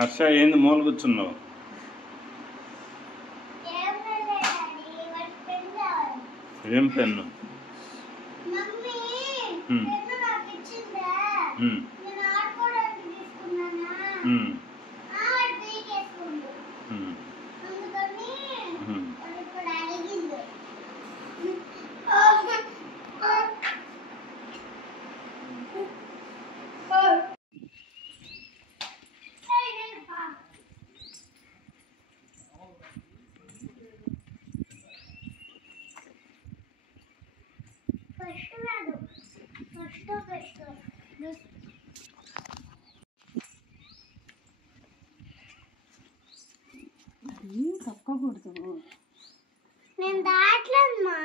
హర్ష ఏంది మూల కూర్చున్నావు? ఏం పెన్ను? తొక్కకూడదు. నేను దాట్లేదమ్మా.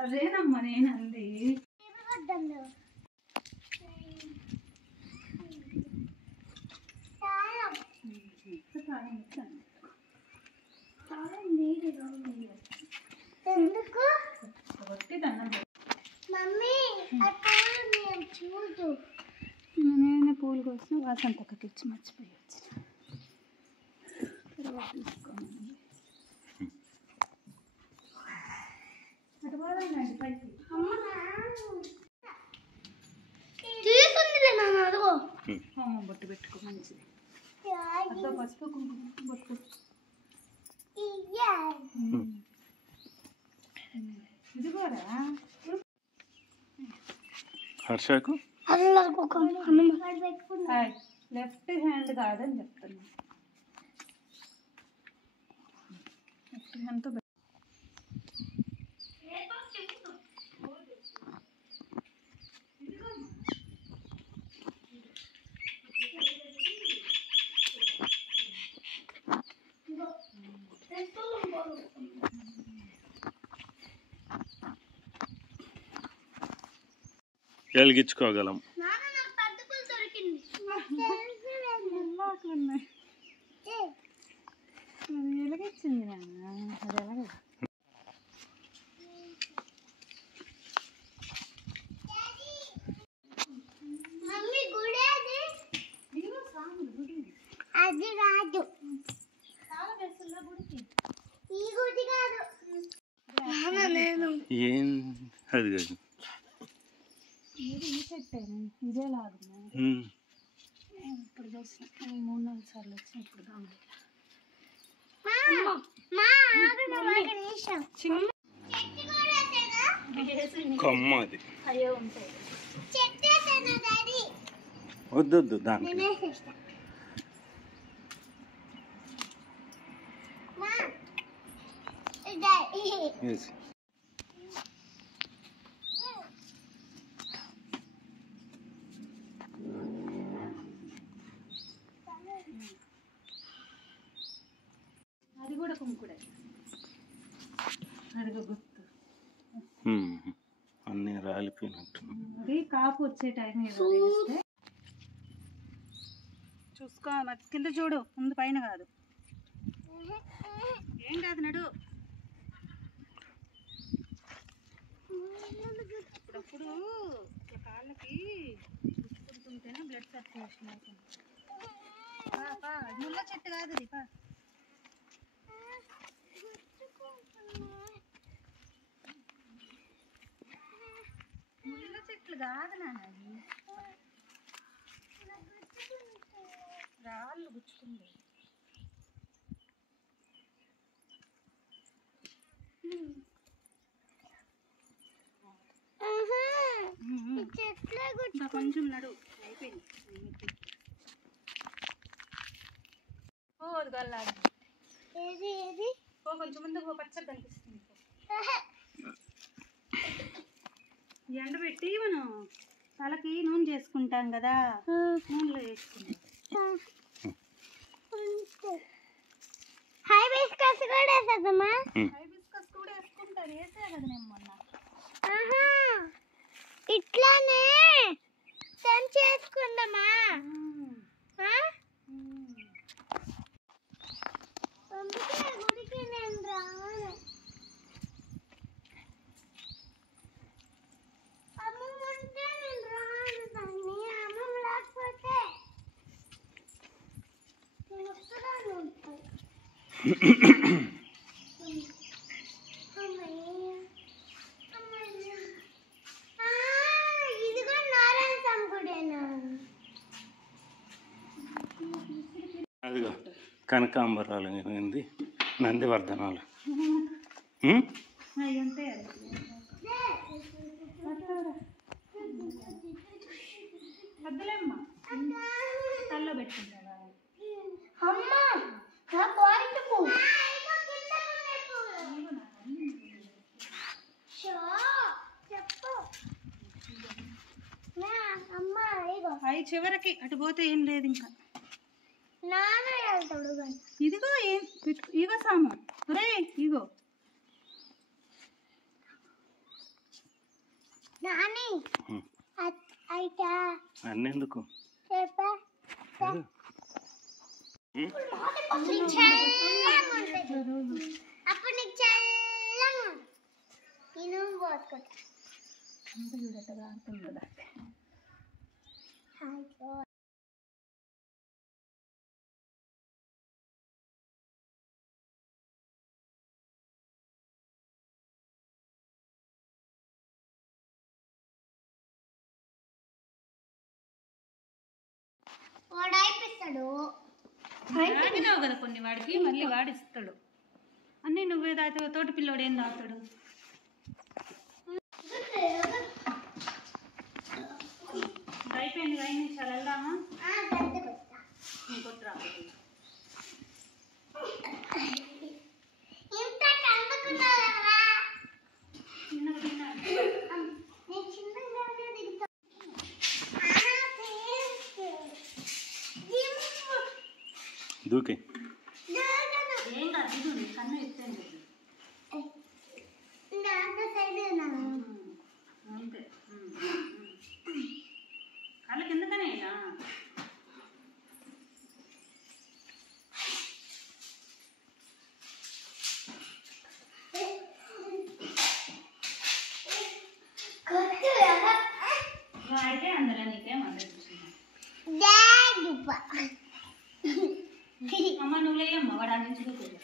అదేనమ్మా నేనంది. ఎందుకు మమ్మీ చూడు? నేను పూలు కోసం వాసంతకి ఇచ్చి మర్చిపోయి వచ్చిన తర్వాత తీసుకోండి. అటు పోదండి పైకి. తీసుకుందిలే నాన్న. అదిగో అమ్మ బొట్టు పెట్టుకో మంచిది. అదో పసుపు కుంకుమ బొట్టు. ఇది కూడా హర్షకు లెఫ్ట్ హ్యాండ్ కాదని చెప్తున్నా. లెఫ్ట్ హ్యాండ్తో వెలిగించుకోగలం. ఎలాగొచ్చింది నాన్న? అది ఎలాగ అది రాదు. ఈ గుడి కాదు. ఏం అది కాదు. ఈ పెట్టాను ఇదే లాగున్నా. ఇప్పుడు చూసిన 3-4 సార్లు వచ్చిన ఇప్పుడు కొమ్మ అది. అయ్యో ఉంటాయి. వద్దు దానికి అది కూడా కుంకుడే. అదిగో గుర్తు అన్నీ రాలిపోయినట్టు. అది కాపు వచ్చే టైం ఏదో చూసుకో. కింద చూడు, ముందు పైన కాదు. ఏం కాదు నడు. అప్పుడప్పుడు ఇట్లా కాళ్ళకి పుడుతుంటేనే బ్లడ్ సర్క్యులేషన్ అవుతుంది. ముళ్ళ చెట్టు కాదు అది. ముళ్ళ చెట్లు కాదు నాన్న, అది రాళ్ళు గుచ్చుకుంది. కొంచెం నడు, అయిపోయింది. అది గల్లాడు. కొంచెం ముందు పచ్చడి కనిపిస్తుంది. ఎండబెట్టి మనం తలకి నూనె చేసుకుంటాం కదా, నూనెలో వేసుకుంటాం. హైబిస్కస్ కూడా వేసేద్దామా? హైబిస్కస్ కూడా వేసుకుంటాను. వేసే కదా నేను మొన్న. ఇట్లానే చేసుకుందామా? గుడికి నేను రాను. అమ్మమ్మ ఉంటే నేను రాను. అమ్మమ్మ లేకపోతే ఇదిగో నారాయణ స్వామి గుడేనా? అదిగో కనకాంబరాలు ఏంది నందివర్ధనాలు. తల్లో పెట్టుకుంటావా? అమ్మా నా పాయింట్ పో. చెప్పు అమ్మా. అవి చివరికి అటు పోతే ఏం లేదు ఇంకా. నాన్న వెళ్తాడు. ఇదిగో ఏం ఇగో సాము రే ఇగో నాని అయితే అన్నెందుకు చెప్పా అప్పుడు నీకు చల్లగా నేను పోసుకుంటా. చూడటగా అంటుందా? వాడైపిస్తాడు. తాగినావు కదా కొన్ని వాడికి, మళ్ళీ వాడిస్తాడు అన్నీ. నువ్వే తాగుతావు, తోటి పిల్లోడు ఏం తాగుతాడు? అయిపోయింది 5 నిమిషాలు. వెళ్దామా? ఇంకొట్టు రాబోతుంది. దూకే ఏం కాదు, ఇది కన్ను ఎత్తండి అంతే. కళ్ళ కిందకనే వాడితే అందులో నీకేం అందరు అమ్మ నువ్వు లేయమ్మ, వాడు అందించుకోలేదు.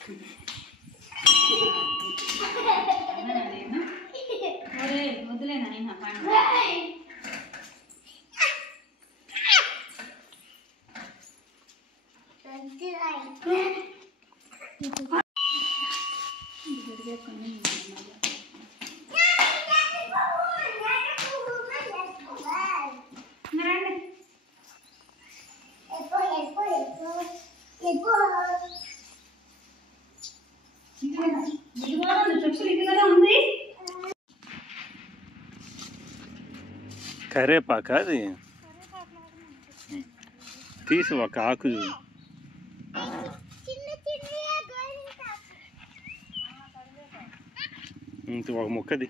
వద్దులేనా నేను పండు ఉంది. కరేపాక అది తీసి ఒక ఆకు ఒక ముక్కది.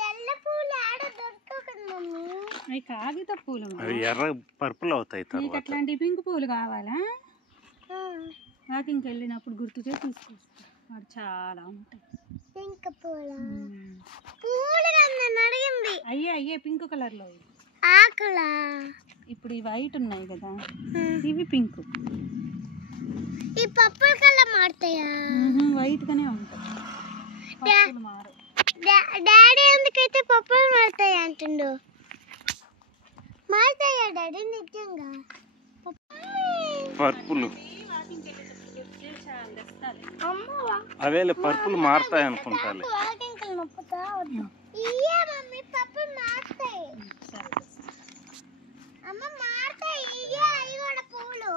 తెల్ల పూలు ఆడ దొరకదు మమ్మీ. అవి కాగిత పూలు. అవి ఎర్ర పర్పుల్ అవుతాయి. నీకు అట్లాంటి పింక్ పూలు కావాలా? వాకింగ్కి వెళ్ళినప్పుడు గుర్తు చేసి తీసుకొస్తా. వాడు చాలా ఉంటాయి పింక్ పూలు. పూలు నన్ను అడిగింది. అయ్యే పింక్ కలర్లో ఆకులా. ఇప్పుడు ఈ వైట్ ఉన్నాయి కదా, ఇవి పింక్. ఈ పర్పుల్ కలర్ మారుతాయా? వైట్ గానే ఉంటాయి. డాడీ ఎందుకైతే పప్పులు మారుతాయి అంటుండు. మారుతాయా డాడీ నిజంగా? పర్పుల్ అవేలే పర్పుల్ మారుతాయి అనుకుంటాను. అమ్మ మారుతాయి. అవి కూడా పూలు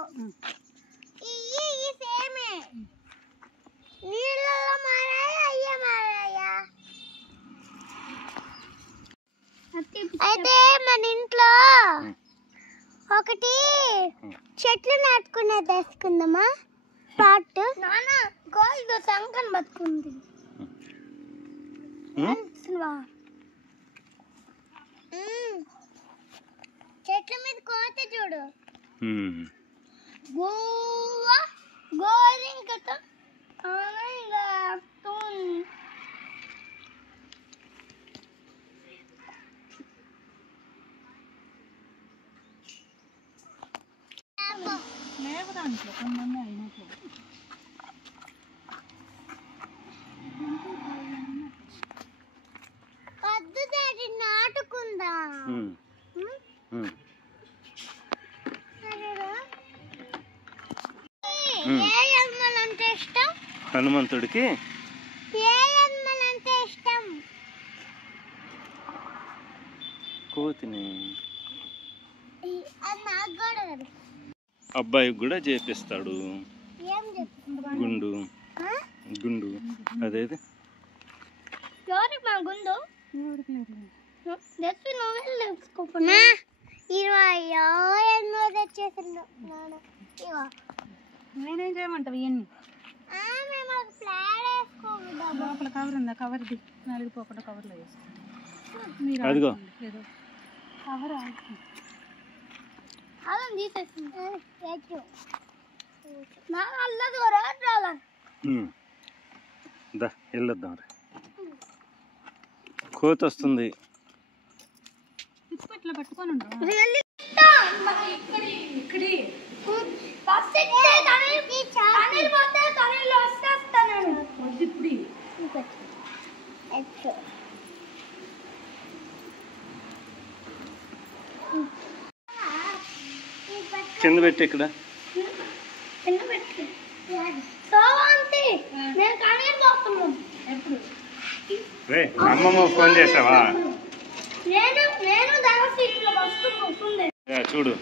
సేమే. నీళ్ళలో మారాయా అయ్యే మారాయా? అయితే మన ఇంట్లో ఒకటి చెట్లు నాటుకునే తెచ్చుకుందామా? పాటు నాన్న గోల్డ్ సంకన్ బతుకుంది. చెట్లు చెట్ల మీద కోత చూడు. ఉమ్. గోవా గోరింకతో ఆనంగా లేవు దాంట్లో కొంతమంది అయినట్లు. పద్దు దాటి నాటుకుందా. ఉమ్. ఉమ్. ఏ అమ్మలంటే ఇష్టం? హనుమంతుడికి ఏ అమ్మలంటే ఇష్టం? కోతిని అది నాకు కూడా తెలుసు. అబ్బాయికి కూడా చేపిస్తాడు ఏం చెప్తుంది? గుండు. గుండు అదేది ఎవరికి మా గుండు? తెచ్చి నువ్వే తెలుసుకోకుండా 28 తెచ్చేసిండు నాన్న. ఇగో నేనేం చేయమంటావు ఇవన్నీ? మేము ఒక ప్లాడ్ వేసుకోకూడదు. లోపల కవర్ ఉందా? కవర్ది నలిగిపోకుండా కవర్లో వేసుకో. మీరు అదిగో. ఏదో కవర్ అలా తీసేసింది. నాకు అల్లది రాలా. దా వెళ్ళొద్దాం రే. కోతి వస్తుంది. ఇట్లా పట్టుకొని ఉండవు. కింద పెట్టి ఇక్కడ రే. అమ్మమ్మ ఫోన్ చేసావా? చూడు.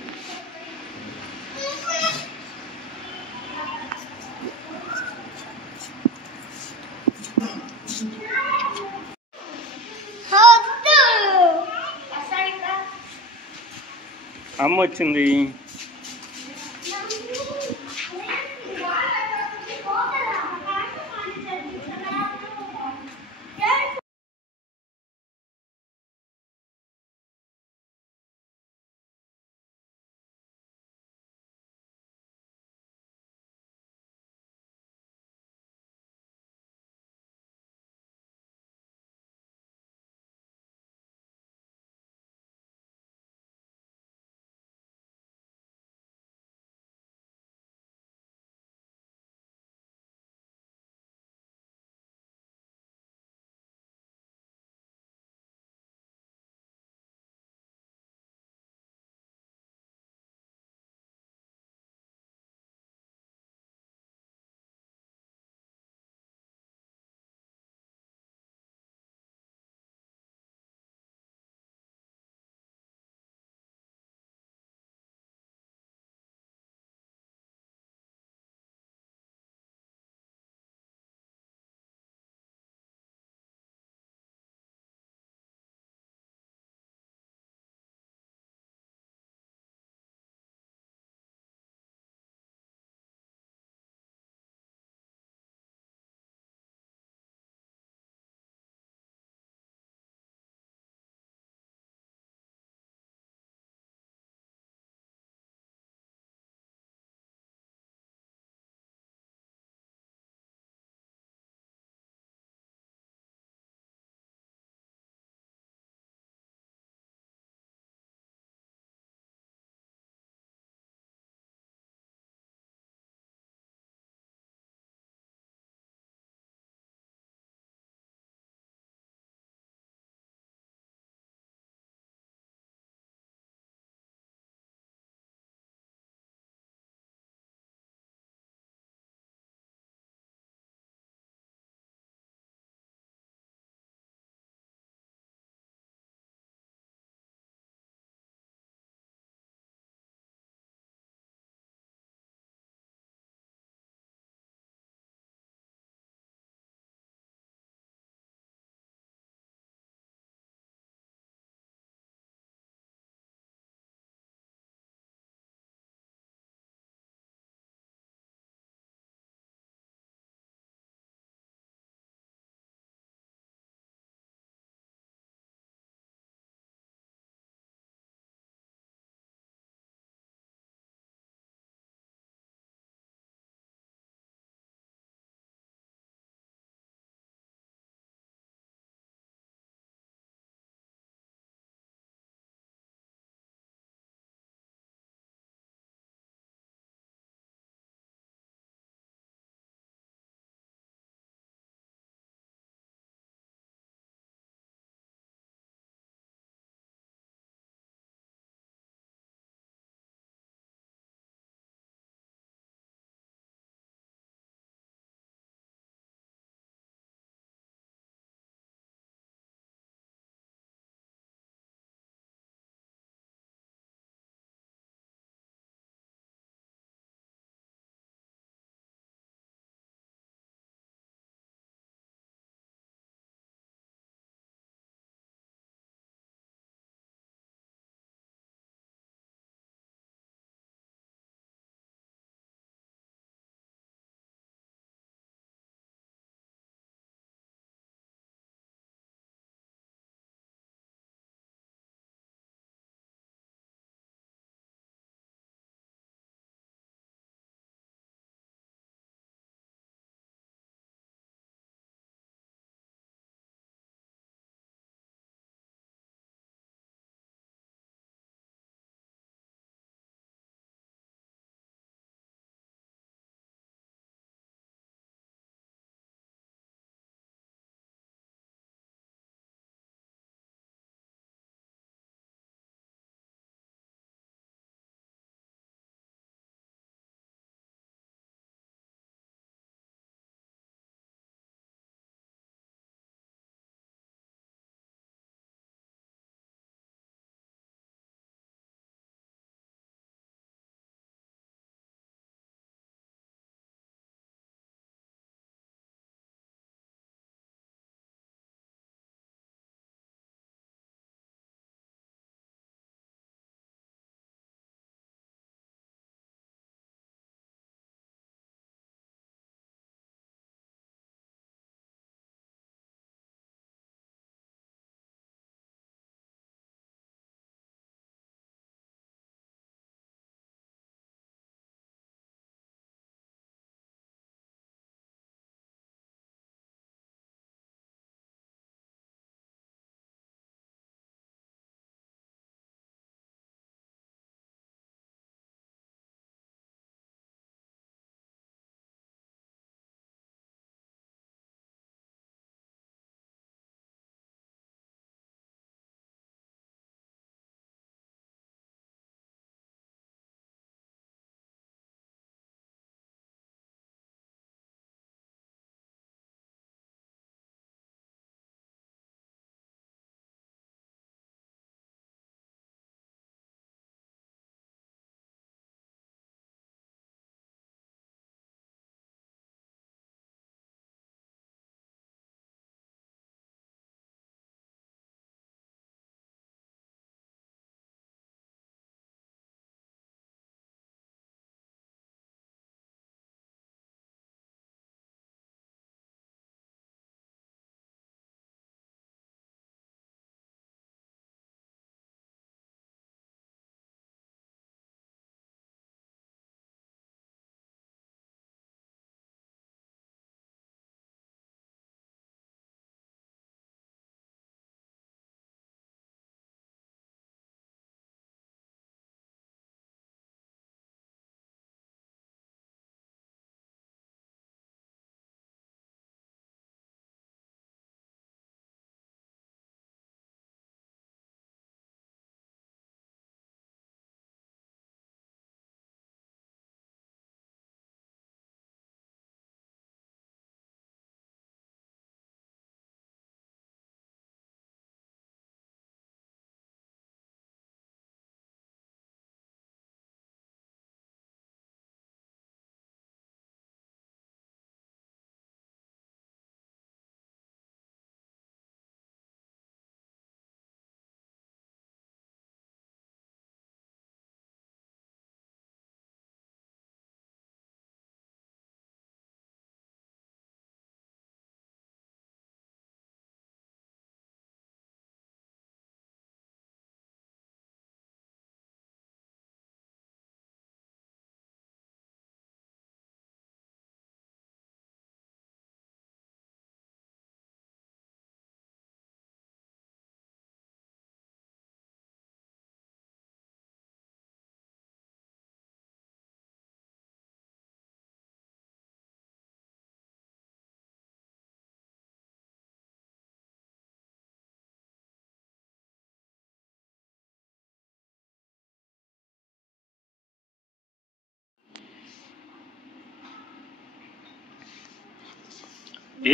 అమ్మ వచ్చింది.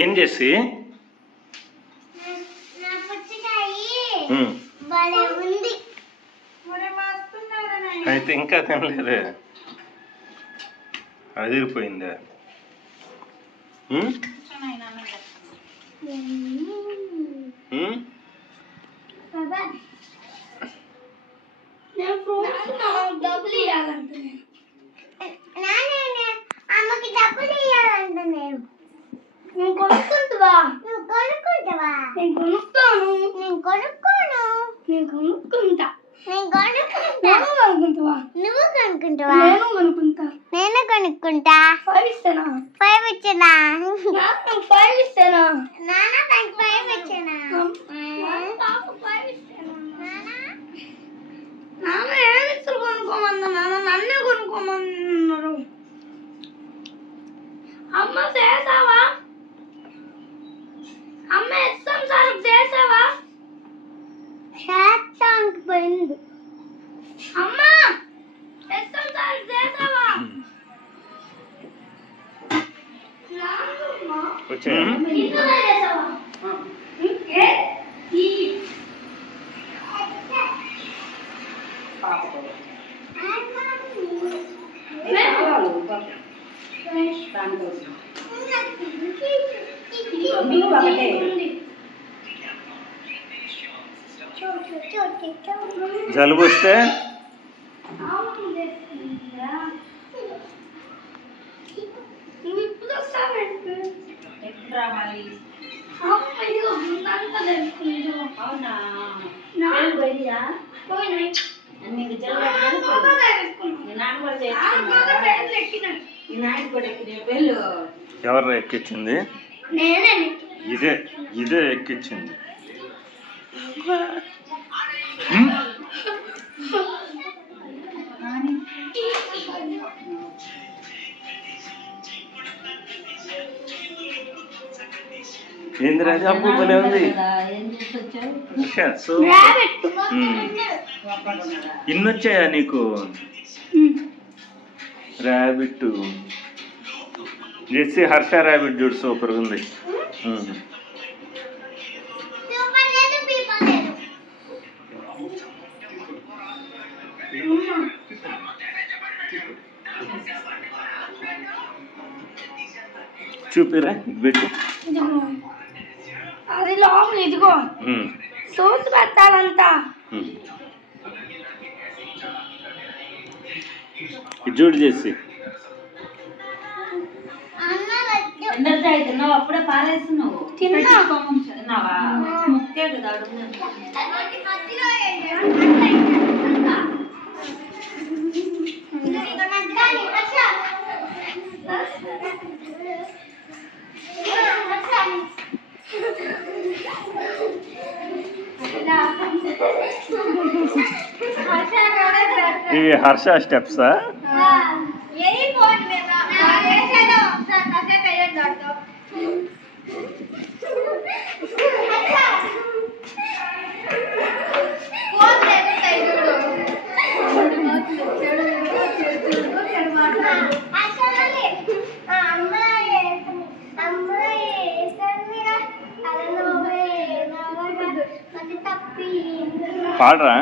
ఏం చేసి అయితే ఇంకా తినలేదే, అదిరిపోయిందా? డబ్బులు ఇవ్వాలంటే అమ్మకి డబ్బులు ఇవ్వాలంట. నేను కొనుక్కుంటావా? నువ్వు కొనుక్కుంటావా? నేను కొనుక్కోను. నేను కొనుక్కోను. నేను కొనుక్కుంటా. నేను కొనుక్కుంటా. నువ్వు కొనుక్కుంటావా? నువ్వు కొనుక్కుంటావా? నేను కొనుక్కుంటా. నేను కొనుక్కుంటా. 5 ఇస్తానా? 5 ఇచ్చానా? 5 ఇస్తానా? నాన్న నాకు 5 ఇచ్చానా? నాకు 5 ఇస్తానా? నాన్న ఏమి ఇస్తారు కొనుక్కోమన్నా? నాన్న నన్నే కొనుక్కోమన్నారు. అమ్మ చేసావా? అమ్మ ఇస్తాం సార్ చేసావా? చేస్తానికి పోయింది. అమ్మ ఇస్తాం సార్ చేసావా? జలుబు వస్తే ఎవరు ఎక్కించింది? ఇదే ఇదే ఎక్కించింది. ఏంది రాజా భలే ఉంది. ఇన్ని వచ్చాయా నీకు? ర్యాబిట్ జెస్సీ హర్ష ర్యాబిట్ చూడు సూపర్ ఉంది. చూపిరా పెట్టు. అది లోపల ఇదిగో సోస్ పెట్టాలంట. చూడు చేసి తిన్నావు, అప్పుడే పారేస్తున్నావు. తిన్నావా? ముక్కే కదా ఇవి హర్ష స్టెప్సా? పాడరా?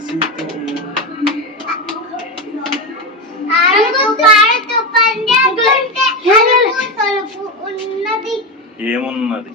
వికసితే ఏమున్నది?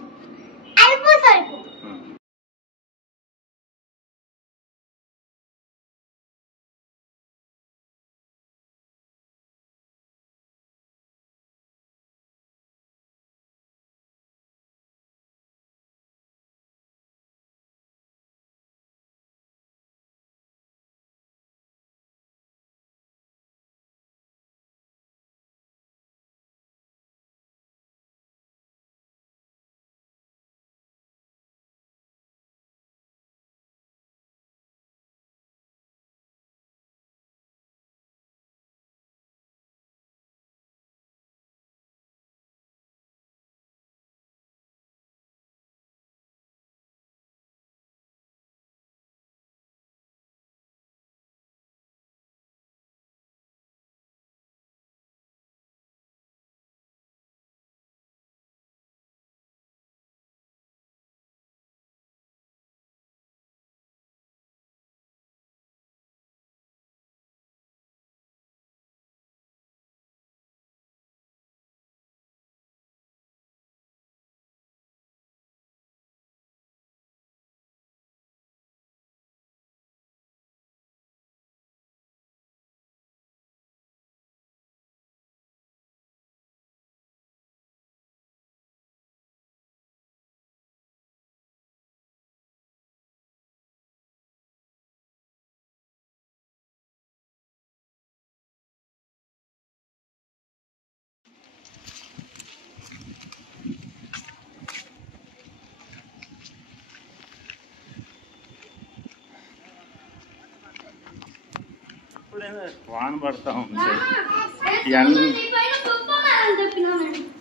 వాన పడతా ఉంది.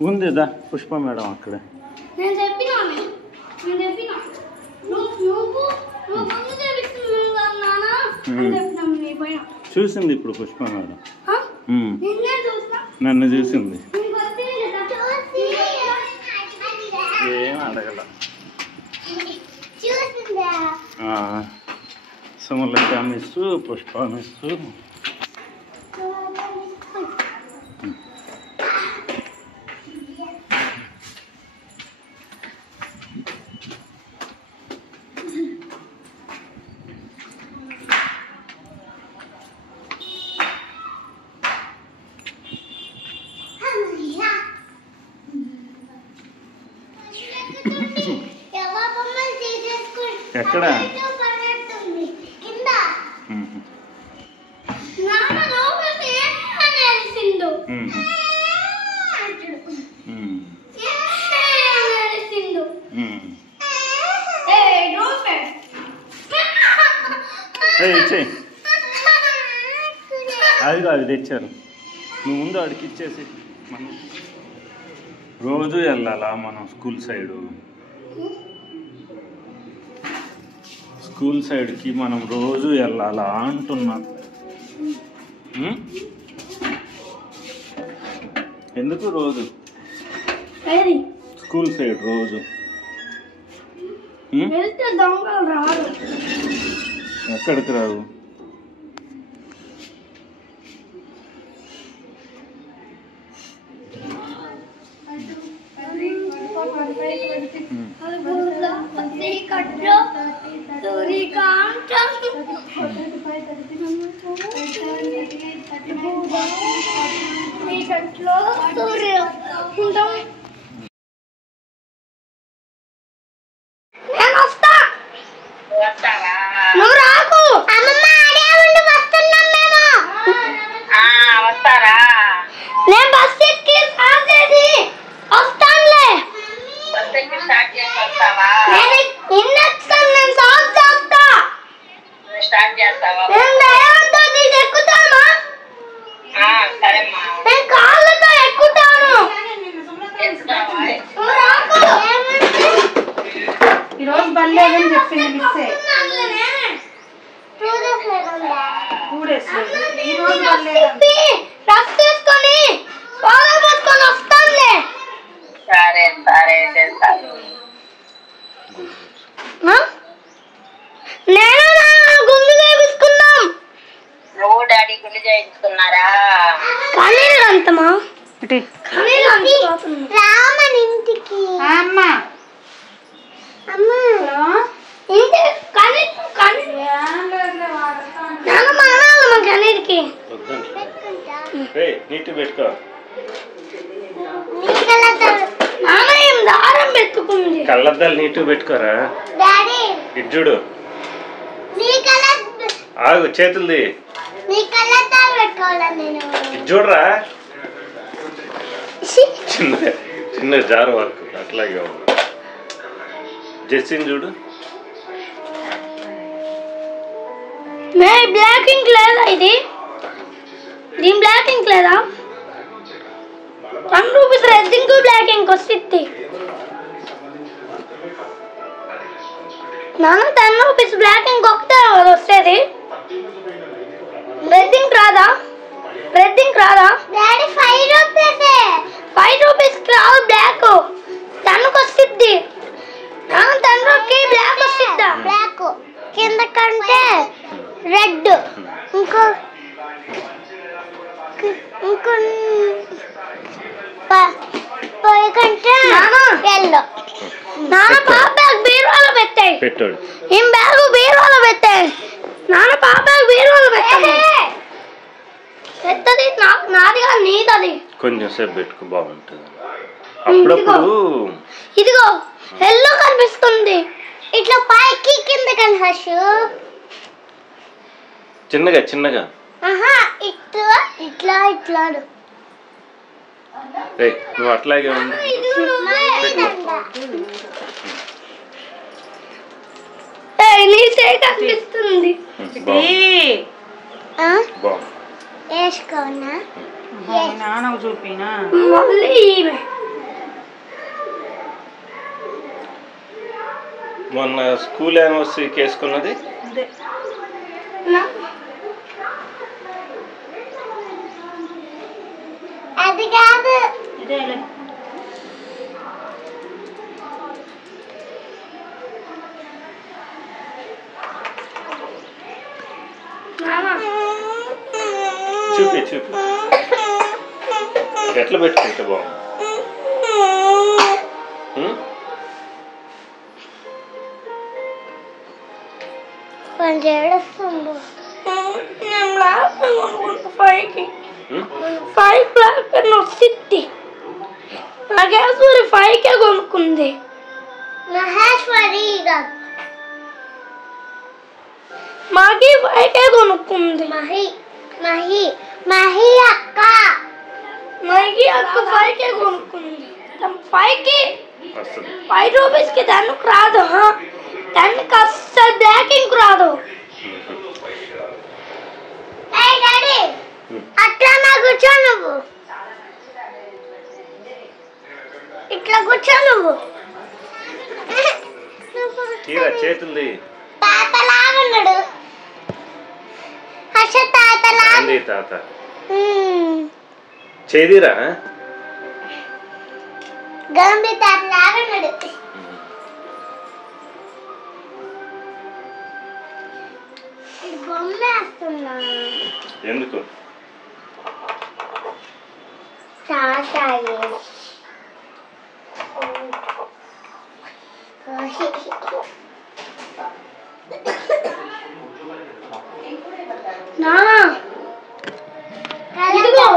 ఉందిదా పుష్ప మేడం అక్కడ. చూసింది ఇప్పుడు పుష్ప మేడం, నన్ను చూసింది. ఏం అడగల. Sumalatha miss, Pushpa miss. ఎక్కడ? అదిగో అది తెచ్చారు, నువ్వు ముందు అడికి ఇచ్చేసి. మనం రోజు వెళ్ళాలా మనం స్కూల్ సైడు? స్కూల్ సైడ్కి మనం రోజు వెళ్ళాలా అంటున్నా. ఎందుకు రోజు స్కూల్ సైడ్ రోజు? ఎక్కడికి రావు? నేను గుండు డాడీ గుండె చేయించుకున్నారా? అంతమా రామని ఇంటికి అమ్మ నీటి పెట్టుకో. దారం పెట్టుకుంది. కళ్ళద్దాలు నీటు పెట్టుకోరా. ఇటు చూడు. ఆగు, చేతులది ఇటు చూడరా. చిన్న చిన్న జారు వర్క్ అట్లాగే జెస్సిని చూడు. బ్లాక్ ఇంక్ లేదా? ఇది దీని బ్లాక్ ఇంక్ లేదా? ₹1 రెడ్ ఇంక్ బ్లాక్ ఇంక్ వస్తుంది. నాన్న ₹10 బ్లాక్ ఇంక్ ఒకటే వస్తుంది. రెడ్ ఇంక్ రాదా? రెడ్ ఇంక్ రాదా? డాడీ ₹5 రాదు బ్లాక్. 10కి వస్తుంది. నాన్న 10కి బ్లాక్ వస్తుందా? బ్లాక్ కింద కంటే రెడ్ ఇంకో కంటే ఎల్లో. నాన్న పాప బ్యాగ్ బీరువాలో పెట్టాయి. పెట్టాడు. ఏం బ్యాగ్ బీరువాలో పెట్టాయి. నాన్న పాప బ్యాగ్ బీరువాలో పెట్టాయి. పెద్దది నాదిగా నీదది. కొంచెం సేపు పెట్టుకో, బాగుంటుంది. అప్పుడప్పుడు ఇదిగో ఎల్లో కనిపిస్తుంది. ఇట్లా పైకి కింద కనిపిస్తు. చిన్నగా చిన్నగా. ఇట్లా ఇట్లా ఇట్లా. నువ్వు అట్లాగే ఉంది. కనిపిస్తుంది. వేసుకోనా? నాన్నకు చూపినా మళ్ళీ మొన్న స్కూల్ యానివర్సరీకి వేసుకున్నది. అది కాదు. చూపి చూపి ఎట్లా పెట్టుకుంటే బాగుంది. కొంచెం ఏడుస్తుంది. ఫైవ్ బ్లాక్ వస్తుంది. మహేశ్వరి 5కే కొనుక్కుంది. మాకి 5కే కొనుక్కుంది. మహి అక్క 5కే కొనుక్కుంది. 5కి ₹5కి 10కి రాదు. 10కి అస్సలు బ్లాక్ ఇంక్ రాదు. అట్లా నా కూర్చో నువ్వు. ఇట్లా కూర్చో నువ్వు. చేతుంది తాతలాగున్నాడు. హర్ష తాత చేదిరా. గంభీ తాతలాగున్నాడు. బొమ్మ వేస్తున్నా. ఎందుకు? ఇదిగో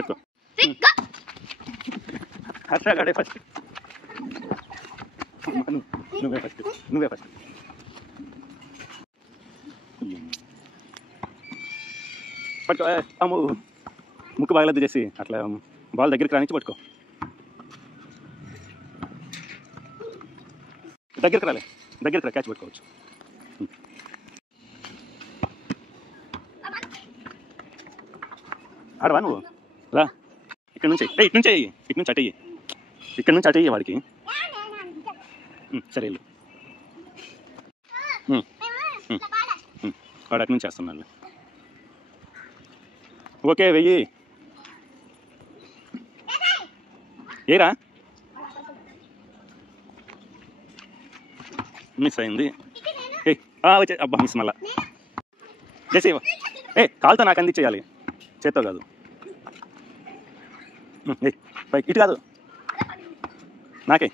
పట్టుకో. హర్ష గడే ఫస్ట్. నువ్వే ఫస్ట్. పట్టుకో. అమ్ము ముక్కు బాగలేదు చేసి అట్లా బాల్ దగ్గరికి రానిచ్చి పట్టుకో. దగ్గరికి రా క్యాచ్ పట్టుకోవచ్చు. ఆడవా నువ్వు రా. ఇక్కడ నుంచి ఇటు నుంచి అటయ్యి వాడికి. సరే వెళ్ళు. వాడు అటు నుంచి చేస్తున్నాడు. ఓకే వెయ్యి. ఏరా మిస్ అయింది. వచ్చే అబ్బా మిస్ మళ్ళా. చేసి కాలుతో నాకు అందించేయాలి, చేత్తో కాదు. పైకి ఇటు కాదు నాకే.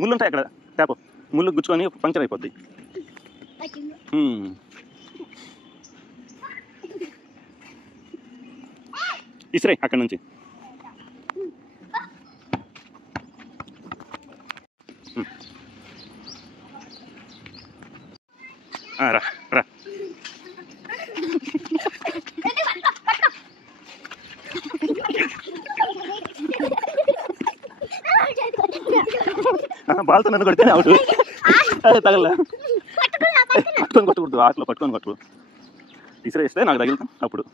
ముళ్ళు ఉంటాయి అక్కడ, ట్యాపు ముళ్ళు గుచ్చుకొని పంక్చర్ అయిపోద్ది. ఇస్రే అక్కడ నుంచి. రా రా. బాల్తో నన్ను కొడితేనే అవుట్. అదే తగల పట్టుకొని కొట్టకూడదు, ఆటలో పట్టుకొని కొట్టకూడదు. ఇస్తే నాకు తగిలితాం అప్పుడు.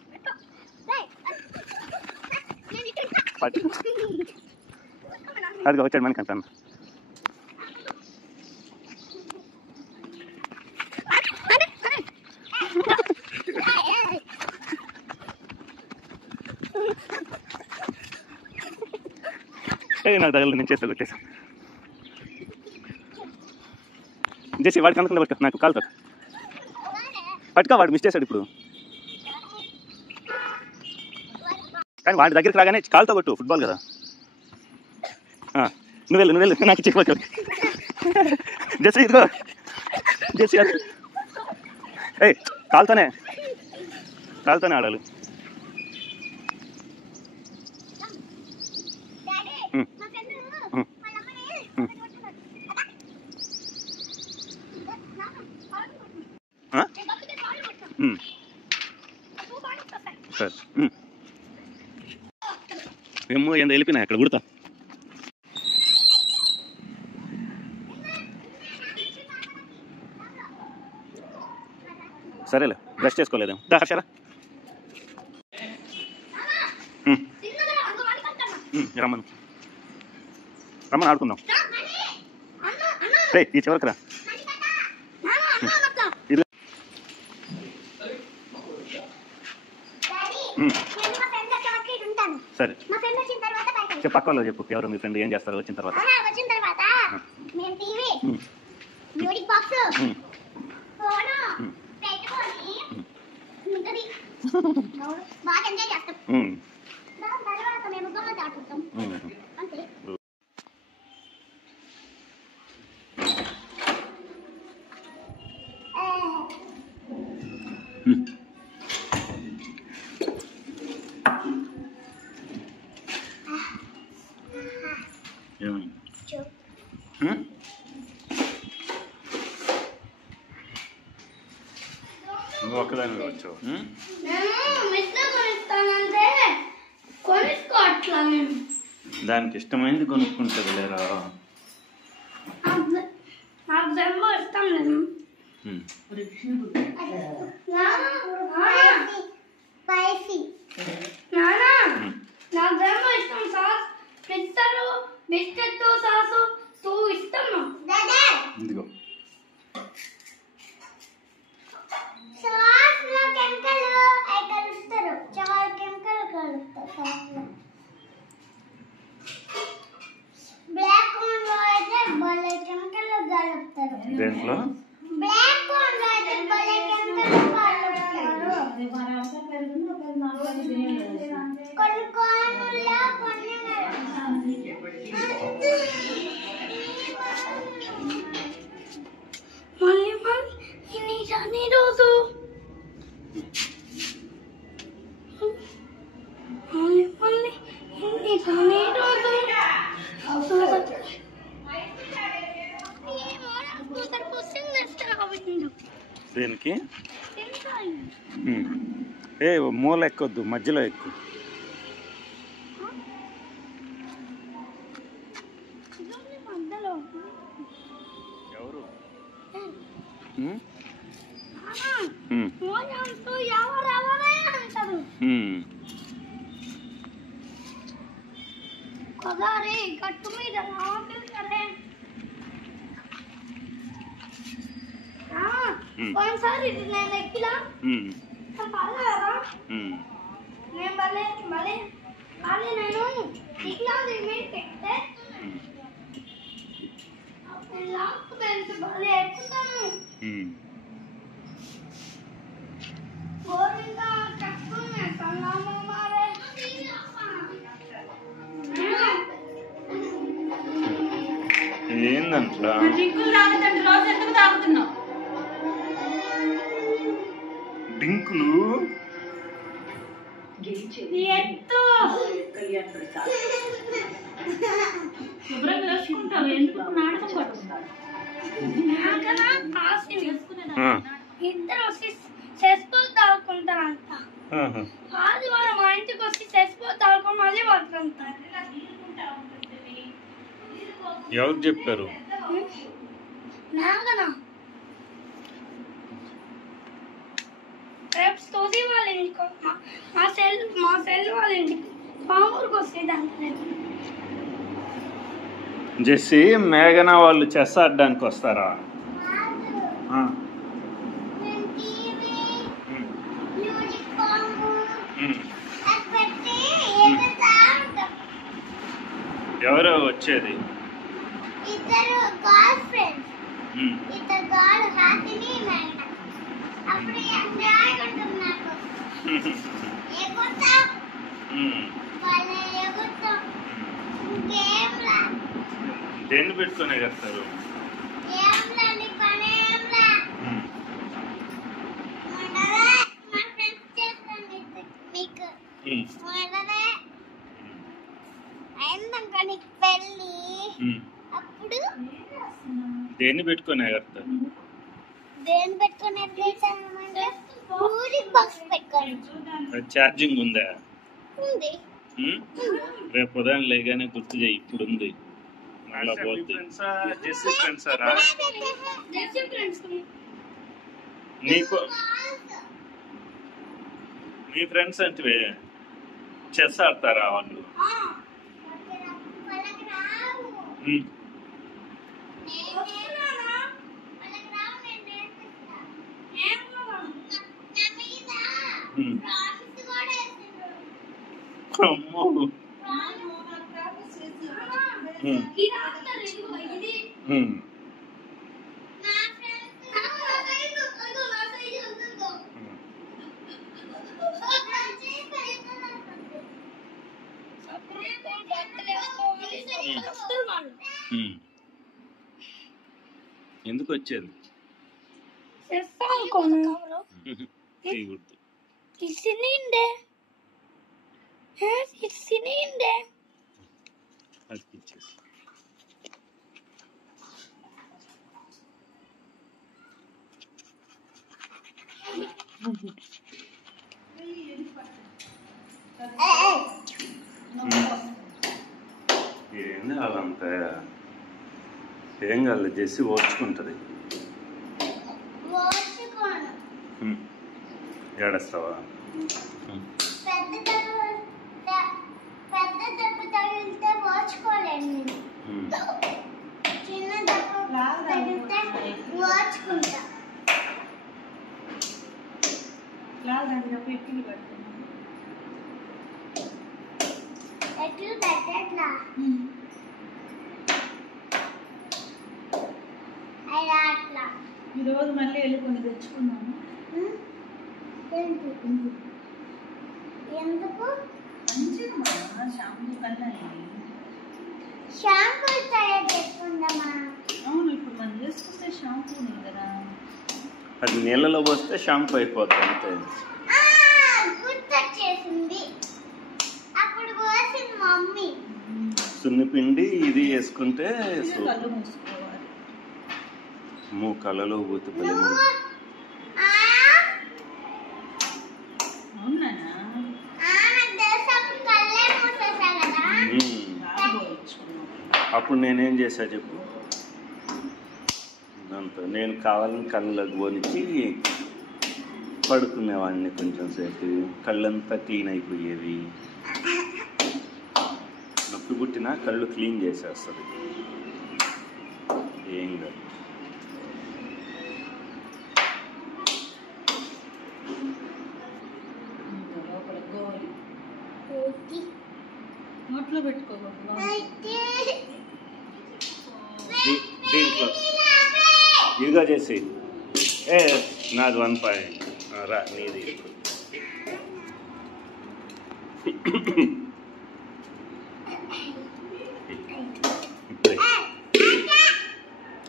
అదిగా వచ్చాడు మనకి అంటాను. నాకు తగలదు, నేను చేస్తా కొట్టేసాను. చేసి వాడికి అందుకుండా పట్టుకో, నాకు కాలుతో పట్టుకో. వాడు మిస్ చేశాడు ఇప్పుడు, కానీ వాడి దగ్గరికి రాగానే కాలుతో కొట్టు. ఫుట్బాల్ కదా. నువ్వు వెళ్ళు నాకు చెప్పవచ్చు. జెస్సీ ఇదిగో జెస్సీ అది కాలుతోనే ఆడాలి. సరే ఏమో ఎంత వెళ్ళిపోయినా అక్కడ కుడతా. సరేలే, బ్రష్ చేసుకోలేదు. హర్షరా రమ్మని ఆడుకుందాం. ఈ చివరికి రా. సరే చెప్పు, పక్క వాళ్ళు చెప్పు. ఎవరు మీ ఫ్రెండ్, ఏం చేస్తారు వచ్చిన తర్వాత? నువ్వు ఒక్కదాని వచ్చావు. దానికి ఇష్టమైంది కొనుక్కుంటుంది లేరా. ఇదిగో దేంట్లో దేనికి ఏ మూల ఎక్కొద్దు, మధ్యలో ఎక్కువ. ఎవరు గట్టు మీద ఒకసారి నేను ఎక్కిలా నేను భలే భలే కానీ నేను ఇట్లా ఎక్కితే లాస్ట్ బెంచ్ భలే ఎక్కుతాను. గోరిందా కట్టుకునే సన్నామ మారే ఏందంట్లా డింకులు తాగుతుంటే రోజు ఎందుకు తాగుతున్నావు? డింకులు ఎత్తు శుభ్రంగా వేసుకుంటావు, ఎందుకు నాటకం పడుతున్నావు? ఇద్దరు సెస్పోత్ తాగుకుంటారంట. ఆదివారం మా ఇంటికి వచ్చి సెస్పోత్ తాగుకొని మళ్ళీ పడుతుంటారు. ఎవరు చెప్పారు? నాగనా రేపు స్తోతి వాళ్ళ ఇంటికి మా సెల్ వాళ్ళ ఇంటికి పామూరుకి వస్తే జెస్సీ మేఘన వాళ్ళు చెస్ ఆడడానికి వస్తారా? ఎవరో వచ్చేది? ఇద్దరు గర్ల్ ఫ్రెండ్స్, ఇద్దరు గర్ల్ హ్యాపీని మేఘన. అప్పుడు ఎంజాయ్ ఉంటుంది నాకు. ఎగురుతాం వాళ్ళ ఎగురుతాం. ఇంకేంలా దేన్ని పెట్టుకునే కడతారు? ఏంలా నీ పని ఏంలా మా ఫ్రెండ్స్ చేస్తాను మీకు మొదలే అయిందనుకో నీకు పెళ్ళి. అప్పుడు దేన్ని పెట్టుకునే కడతారు? దేని పెట్టుకునే మ్యూజిక్ బాక్స్ పెట్టుకోండి. ఛార్జింగ్ ఉందా? ఉంది. రేపు ఉదయం లేగానే గుర్తు చేయి, ఇప్పుడు ఉంది. నీకు మీ ఫ్రెండ్స్ అంటే చెస్ ఆడతారా వాళ్ళు? అమ్మో ఎందుకు వచ్చేది? ఏంది అదంతా? ఏం కాదు, చేసి ఓర్చుకుంటుంది. ఏడస్తావా? పెద్ద దెబ్బ తగిలితే ఓర్చుకోలేను. చిన్న దెబ్బ తగిలితే ఓర్చుకుంటా. ఎట్లు పెట్టట్లా అట్లా. ఈరోజు మళ్ళీ వెళ్ళి కొన్ని తెచ్చుకున్నాను. ఎందుకు మంచిగా షాంపూ కన్నా షాంపూ తయారు చేసుకుందామా? అవును, ఇప్పుడు మనం చేసుకుంటే షాంపూనే కదా. అది నీళ్ళలో పోస్తే షాంపూ అయిపోతుంది అంతే. గుర్తొచ్చేసింది, అప్పుడు పోసింది మమ్మీ. సున్నిపిండి ఇది వేసుకుంటే కళ్ళు మూసుకోవాలి. కళ్ళలో పోతే భలే నువ్వు మంది. అవునా నాకు తెలుసు, అప్పుడు కళ్ళే మూసేసా కదా. అప్పుడు నేనేం చేశా చెప్పు, అంతా నేను కావాలని కళ్ళకు పోనిచ్చి పడుకునేవాడిని కొంచెం సేపు, కళ్ళంతా క్లీన్ అయిపోయేవి. నొప్పి పుట్టినా కళ్ళు క్లీన్ చేసేస్తుంది, ఏం కాదు. నోట్లో పెట్టుకోకూడదు. దీంట్లో ఇదిగా చేసి నాది 1 పాయింట్ రా నీది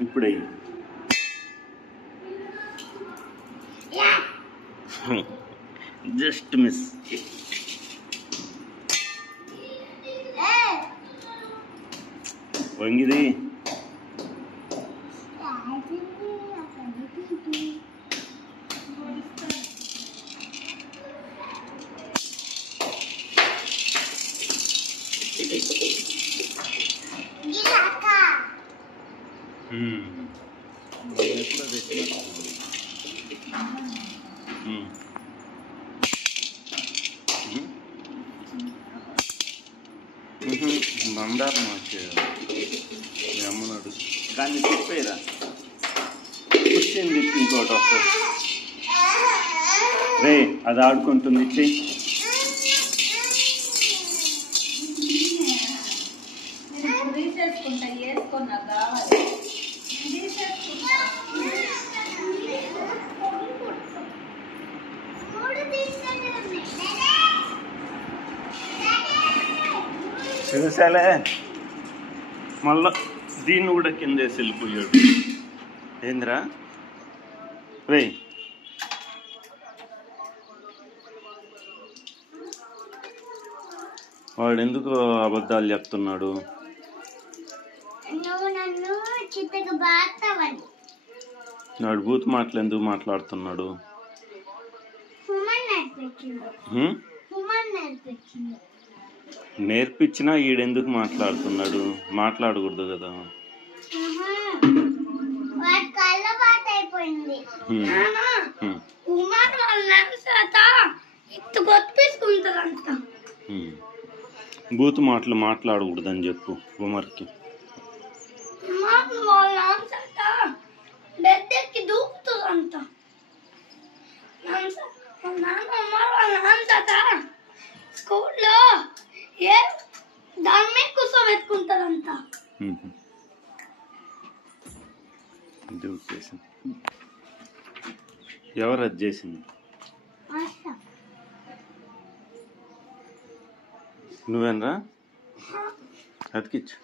ఇప్పుడే జస్ట్ మిస్. వంగిది బండారం వచ్చేది అమ్మనాడు. దాన్ని తిప్పేరా, కూర్చొని తిప్పి ఇంకోటి వస్తుంది. రే అది ఆడుకుంటుంది ఇచ్చి. తీసేసుకుంటా, వేసుకున్నా కావాలి. చూసాలే, మళ్ళా దీన్ని కూడా కిందేసి వెళ్ళిపోయాడు. ఏంద్రా రే, వాడు ఎందుకు అబద్ధాలు చెప్తున్నాడు? వాడు బూత్ మాటలు ఎందుకు మాట్లాడుతున్నాడు? నేర్పించినా ఈడెందుకు మాట్లాడుతున్నాడు? మాట్లాడకూడదు కదా. బూత్ మాటలు మాట్లాడకూడదని చెప్పు ఉమర్కి. దూకుతుందంట స్కూల్లో ఏ దాని మీద కూర్చోబెట్టుకుంటారంట. ఎవరు అది చేసింది? నువ్వేనరా? అతికిచ్చు.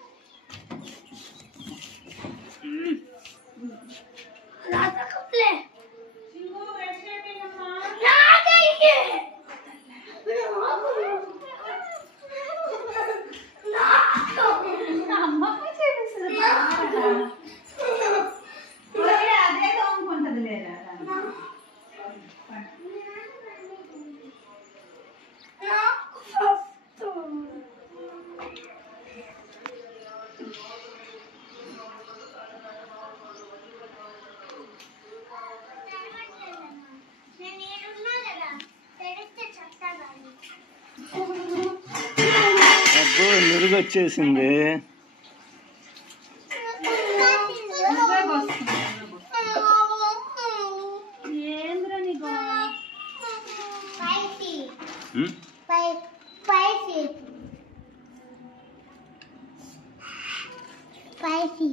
అదే తోముకుంటది లేదా? అబ్బో నురుగు వచ్చేసింది. Spicy.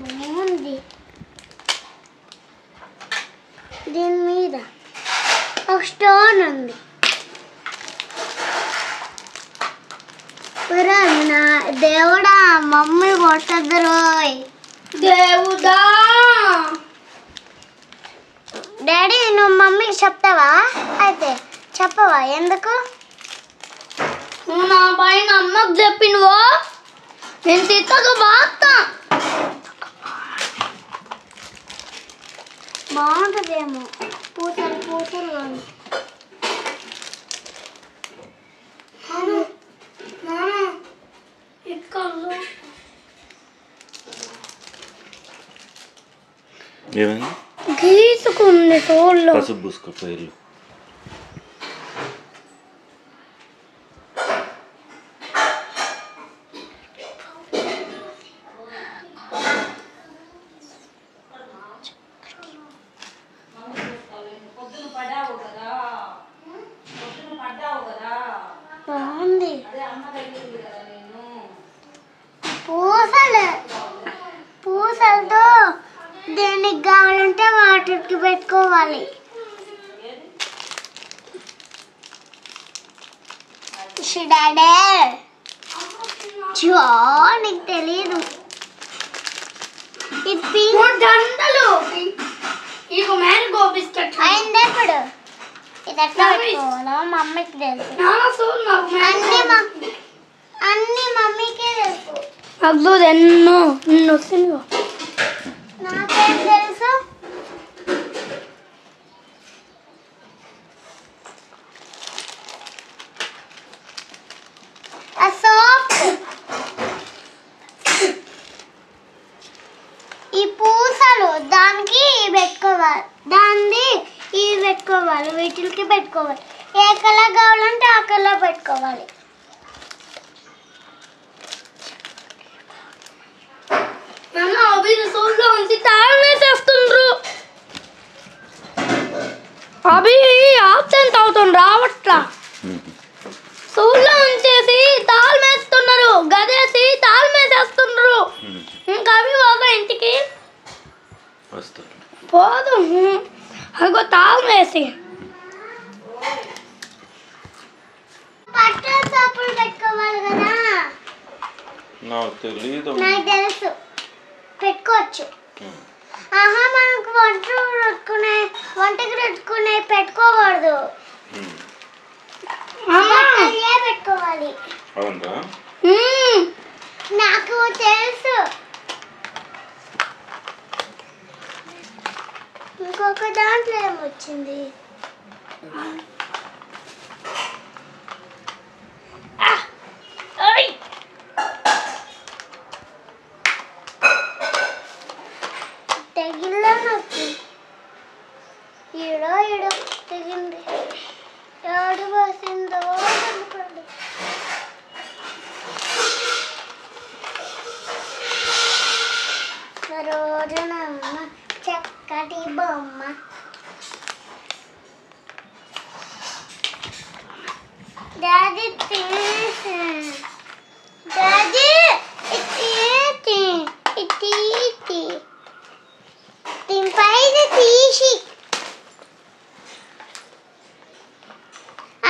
బాగుంది. దీని మీద ఒక స్టోన్ ఉంది. నా దేవుడా మమ్మీ కొట్టద్దు రోయ్. దేవుడా డాడీ నువ్వు మమ్మీకి చెప్తావా? అయితే చెప్పవా? ఎందుకు నువ్వు నా పైన అమ్మకు చెప్పినవో నేను తిట్టక బాగుతా. బాగుంటుందేమో పూసలు పూసలు. ఏమైంది? గీసుకుంది తోళ్ళు. పసుపు పూసుకో పేర్లు. బాగుంది. పూసలు పూసలతో దేనికి కావాలంటే వాటికి పెట్టుకోవాలి. డాడీ చో నీకు తెలీదు. అయింది ఇప్పుడు. ఇది ఎట్లా పెట్టుకోవాలో మమ్మీకి తెలుసు. అన్ని మమ్మీకే తెలుసు. నాకు ఎన్నో వస్తుంది. నాకేం తెలుసు? ఈ పూసలు దానికి పెట్టుకోవాలి, దాన్ని ఇది పెట్టుకోవాలి, వీటికి పెట్టుకోవాలి. ఏ కలర్ కావాలంటే ఆ కలర్ పెట్టుకోవాలి. అభి ఆబ్సెంట్ అవుతుంది, రావట్లా. సూర్లో ఉంచేసి తాళం వేస్తున్నారు, గదేసి తాళం వేసేస్తున్నారు. ఇంకా అవి పోదా ఇంటికి? పోదు. అగో తాళం వేసి పట్టు సోపులు పెట్టుకోవాలి కదా. నాకు తెలీదు. నాకు తెలుసు, పెట్టుకోవచ్చు. ఆహా మనకు వంటకి పెట్టుకునే పెట్టుకోకూడదు. పెట్టుకోవాలి. నాకు తెలుసు. ఇంకొక దాంట్లో ఏమొచ్చింది? తెగిల్లో నాకు ఈడో ఈడో తెగింది. ఎవడు పోసిందో అనుకోండి. రోజునమ్మ చక్కటి బొమ్మ. డాడీ డాడీ దీనిపైన తీసి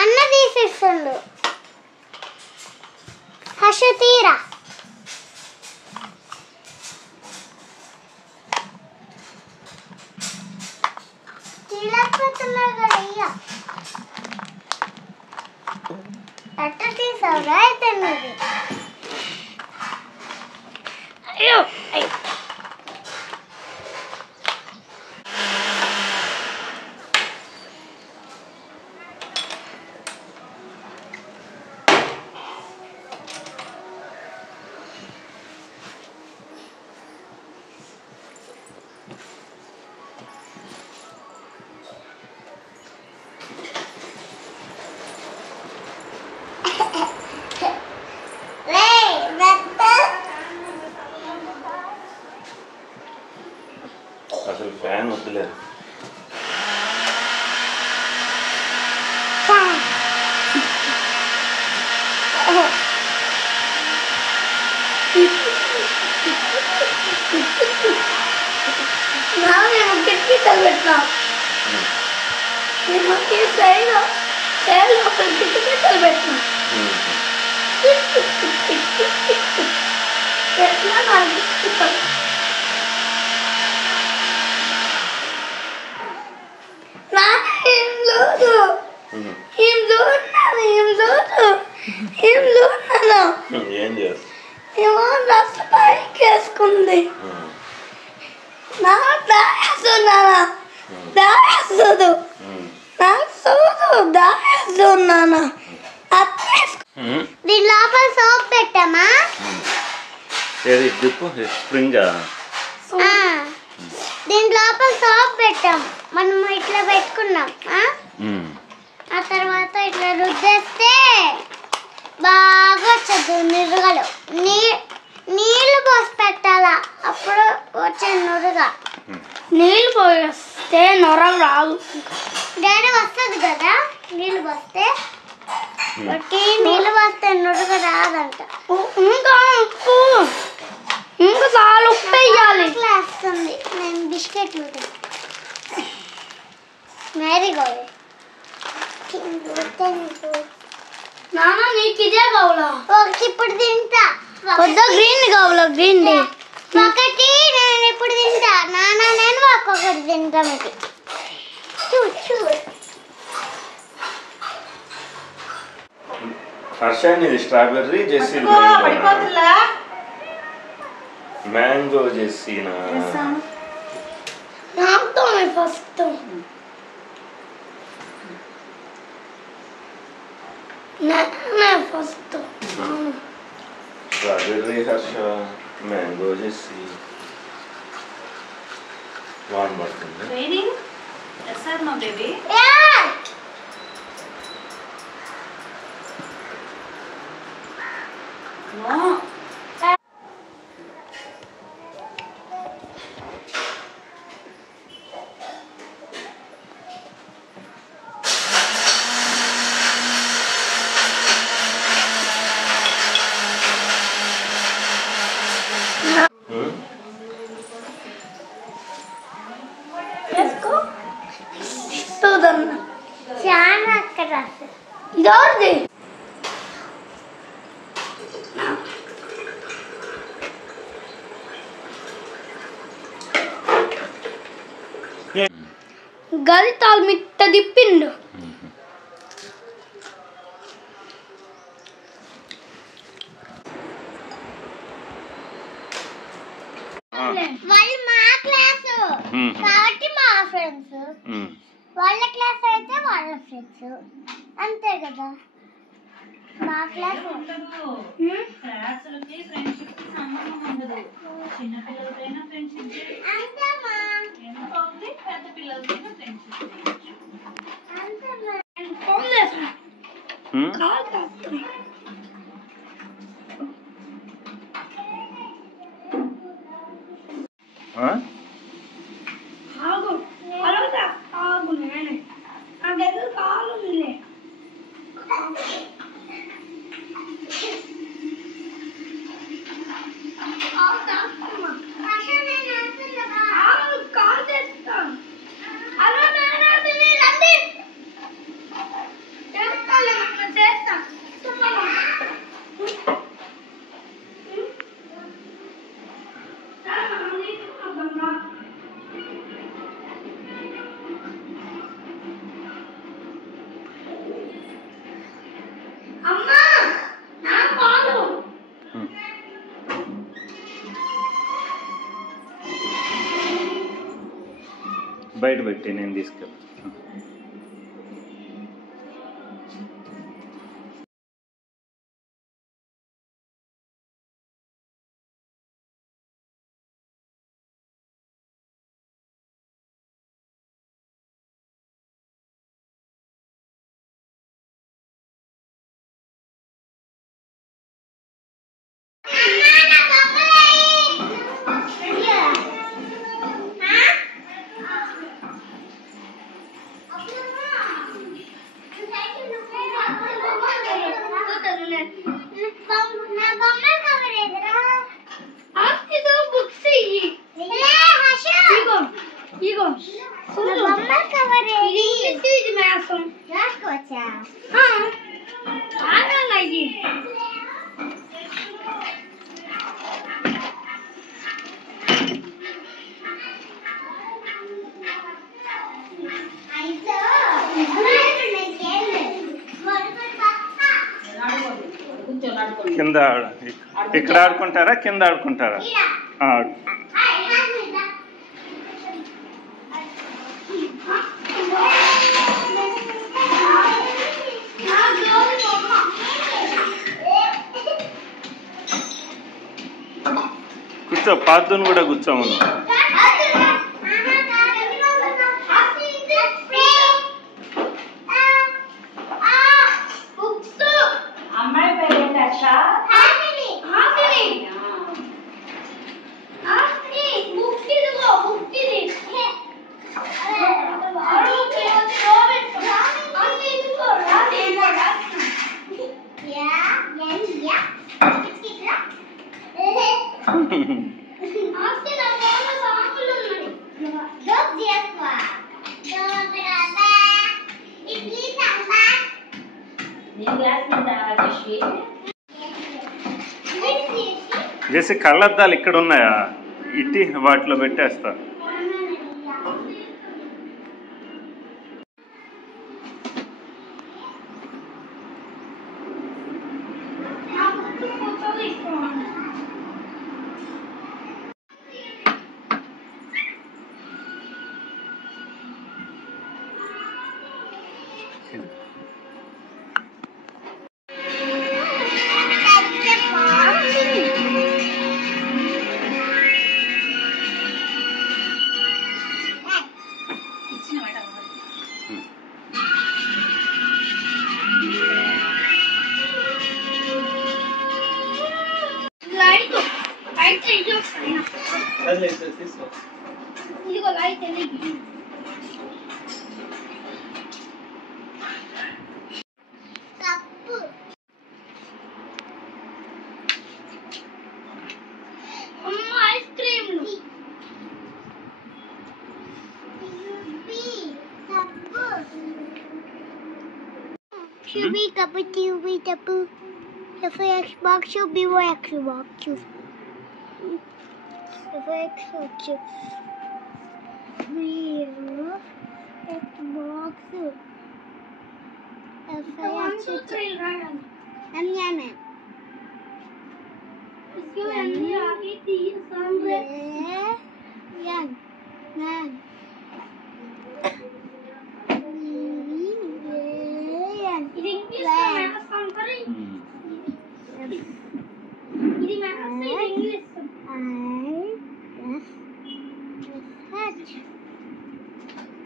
అన్న తీసిస్తుండు. హర్ష తీరా. తీలకపోతున్నారు కదా అయ్యా. ఎట్ట తీసావురా అయితే నువ్వు? అయ్యో లేదు. గిట్టితలు పెట్టినా సైడ్ గిట్టితలు పెట్టినా ఎట్లా నాకు గిట్టితలు ఏం లేదు ఏం చూడన్నాను ఏం చేస్తా ఏమో డ్రెస్ పైకి వేసుకుంది నాకు దాయేస్తున్నానా దాయేస్తుంది నాకు చూడు దాయేస్తున్నానా దీని లోపల సోప్ పెట్టామా ఏది దిప్పు స్ప్రింగా దీని లోపల సోప్ పెట్టాం మనం ఇట్లా పెట్టుకున్నాం ఆ తర్వాత ఇట్లా రుద్దేస్తే బాగా వచ్చేది నురగలు నీళ్ళు పోసి పెట్టాలా అప్పుడు వచ్చే నురగ నీళ్ళు పోస్తే నొరగ రాదు డాడీ వస్తుంది కదా నీళ్ళు పోస్తే నీళ్ళు పోస్తే నురగ రాదంట ఇంకా ఉప్పు ఇంకా చాలా ఉప్పు వేయాలి వస్తుంది నేను బిస్కెట్లు మ్యారీగోల్డ్ నాన్న నీకు ఇదే కావాలా ఒకటి ఇప్పుడు తింటా వద్ద గ్రీన్ కావాలా గ్రీన్ ఒకటి నేను ఇప్పుడు తింటా నాన్న నేను ఒక్కొక్కటి తింటా మీకు హర్షాని స్ట్రాబెర్రీ జెస్సీ మ్యాంగో జెస్సీనా నాతో first first strawberry Harsha mango జెస్సీ వాన్ పడుతుంది ట్రైనింగ్ సార్ మా బేబీ చాలా అక్కడ ఇదోది గరితాలు మిట్ట దిప్పిండు వాళ్ళు మా క్లాసు కాబట్టి మా ఫ్రెండ్స్ వాళ్ళ క్లాస్ అయితే వాళ్ళ ఫ్రెండ్స్ అంతే కదా మా క్లాస్ క్లాసులకి ఫ్రెండ్షిప్ కి సంబంధం ఉండదు చిన్న పిల్లలకైనా ఫ్రెండ్షిప్ అంతేమా ఎంత అవుతుంది పెద్ద పిల్లలకైనా ఫ్రెండ్షిప్ అంతేమా ఆగు అలాగా ఆగు నేనే నాకైతే కాలు ఉందిలే కాల్ చేస్తాను అలా నేను రండి చేస్తాను అమ్మా నా పాలు బయట పెట్టి నేను తీసుకెళ్తాను కింద ఇక్కడ ఆడుకుంటారా, కింద ఆడుకుంటారా? కూర్చో, పాదును కూడా కూర్చోమను. జేసి కళ్ళద్దాలు ఇక్కడ ఉన్నాయా? ఇట్టి వాటిలో పెట్టేస్తా. Chubby tapu, chubby tapu. If I Xbox, chubby or Xbox. If I Xbox, chubby Xbox. If I Xbox,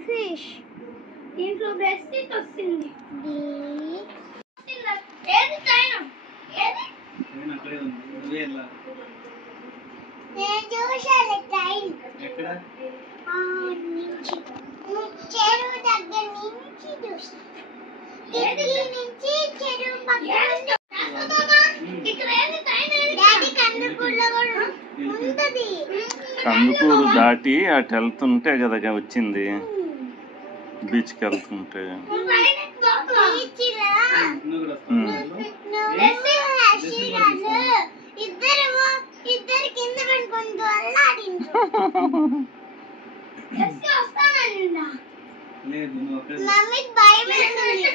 fish. దీంట్లో బ్రెస్ట్ వస్తుంది. ఏది టైం? ఏది? నేను అక్కడే ఉంది. నువ్వే ఎలా? నేను చూశాను టైం. ఎక్కడ? నుంచి. చెరువు దగ్గర నుంచి చూశాను. ఏది నుంచి చెరువు పక్కన. కందుకూరు దాటి అటు వెళ్తుంటే కదా వచ్చింది, బీచ్కి వెళ్తుంటే. ఇద్దరు కింద పడుకుంటూ మమ్మీ భయం వేస్తుంది.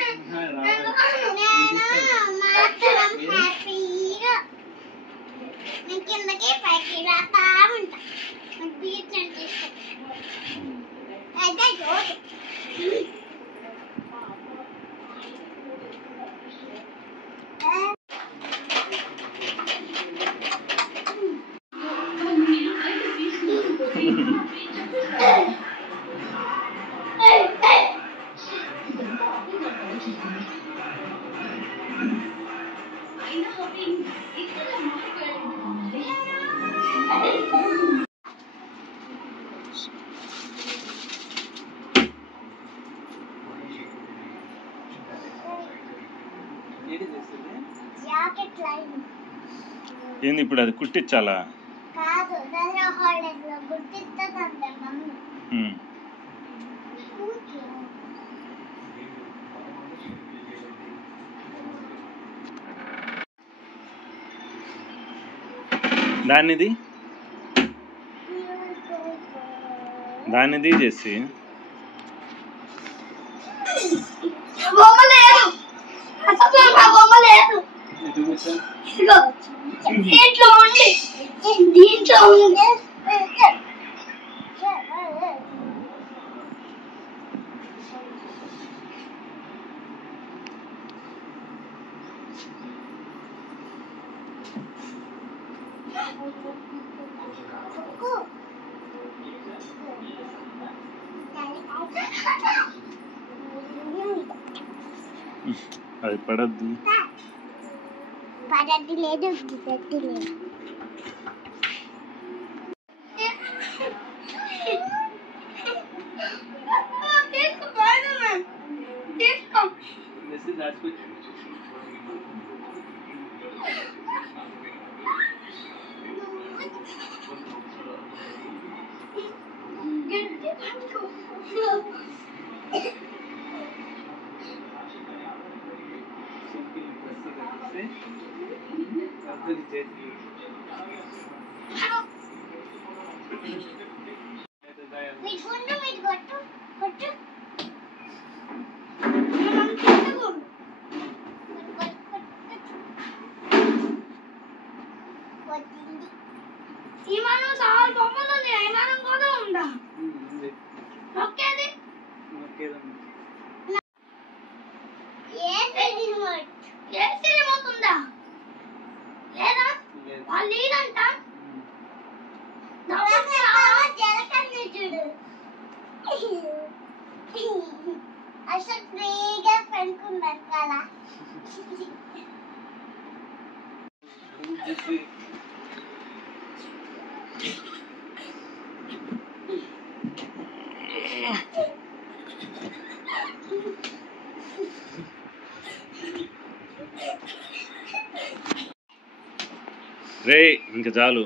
నేను కిందకి పైకి రాస్తా ఉంటా. బీచ్ అంటే ఇష్టం. పాకెట్ లైన్ ఏంది ఇప్పుడు అది కుట్టించాలా? కాదు, దసరా హాలిడేస్ లో గుర్తిస్తుందంటే మమ్మీ. దాన్ని తీసేసి దీంట్లో ఉంది. అది పడద్దు. పడద్దు లేదు, గట్టి లేదు. విమానం చాలా బొమ్మలు ఉన్నాయి. విమానం కూడా ఉందా? నొక్కేది ఏసీ రిమోట్ ఉందా? లేదా వాళ్ళు లేదంట. చూడు అసలు ఫ్రీగా పెట్టుకున్నారు కదా. రే ఇంకా చాలు.